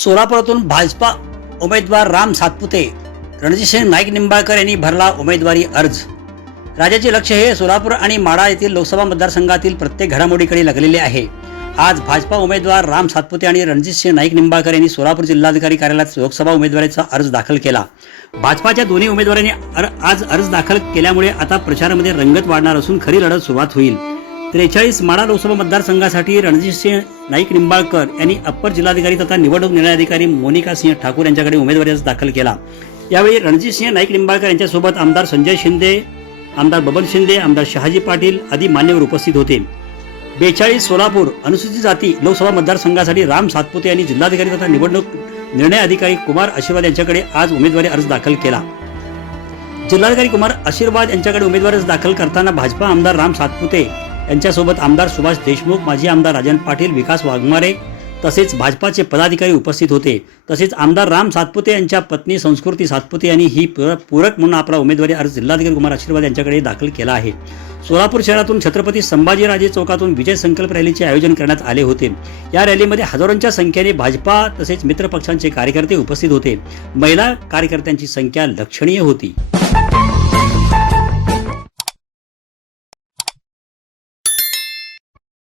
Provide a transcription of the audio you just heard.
सोलापुरातून भाजपा उमेदवार राम सातपुते, रणजितसिंह नाईक निंबाळकर यांनी भरला उमेदवारी अर्ज। राज्याचे लक्ष हे सोलापूर आणि माढा येथील लोकसभा मतदारसंघातील प्रत्येक घडामोडीकडे लागलेले आहे। आज भाजपा उमेदवार राम सातपुते आणि रणजितसिंह नाईक निंबाळकर यांनी सोलापूर जिल्हाधिकारी कार्यालयात लोकसभा उमेदवारीचा अर्ज दाखल केला। भाजपाच्या दोन्ही उमेदवारांनी आज अर्ज दाखल केल्यामुळे आता प्रचारामध्ये रंगत वाढणार असून खरी लढत सुरुवात होईल। 43 माढा लोकसभा मतदारसंघासाठी रणजितसिंह नाईक निंबाळकर यांनी अप्पर जिल्हाधिकारी तथा निवडणूक निर्णय अधिकारी मोनिका सिंह ठाकूर यांच्याकडे उमेदवारी अर्ज दाखल केला। यावेळी रणजितसिंह नाईक निंबाळकर यांच्यासोबत आमदार संजय शिंदे, आमदार बबन शिंदे, आमदार शहाजी पाटील आदी मान्यवर उपस्थित होते। 42 सोलापूर अनुसूचित जाती लोकसभा मतदारसंघासाठी राम सातपुते यांनी जिल्हाधिकारी तथा निवडणूक निर्णय अधिकारी कुमार आशीर्वाद यांच्याकडे आज उमेदवारी अर्ज दाखल केला। जिल्हाधिकारी कुमार आशीर्वाद यांच्याकडे उमेदवारी अर्ज दाखल करताना भाजपा आमदार राम सातपुते यांच्यासोबत आमदार सुभाष देशमुख, माजी आमदार राजन पाटील, विकास वाघमारे तसेच भाजपाचे पदाधिकारी उपस्थित होते। तसेच आमदार राम सातपुते यांच्या पत्नी संस्कृती सातपुते यांनी ही पूरक म्हणून आपला उमेदवारी अर्ज जिल्हाधिकारी कुमार आशीर्वाद यांच्याकडे दाखल केला आहे। सोलापूर शहरातून छत्रपती संभाजीराजे चौकातून विजय संकल्प रॅलीचे आयोजन करण्यात आले होते। या रॅलीमध्ये हजारोंच्या संख्येने भाजपा तसेच मित्र पक्षांचे कार्यकर्ते उपस्थित होते। महिला कार्यकर्त्यांची संख्या लक्षणीय होती।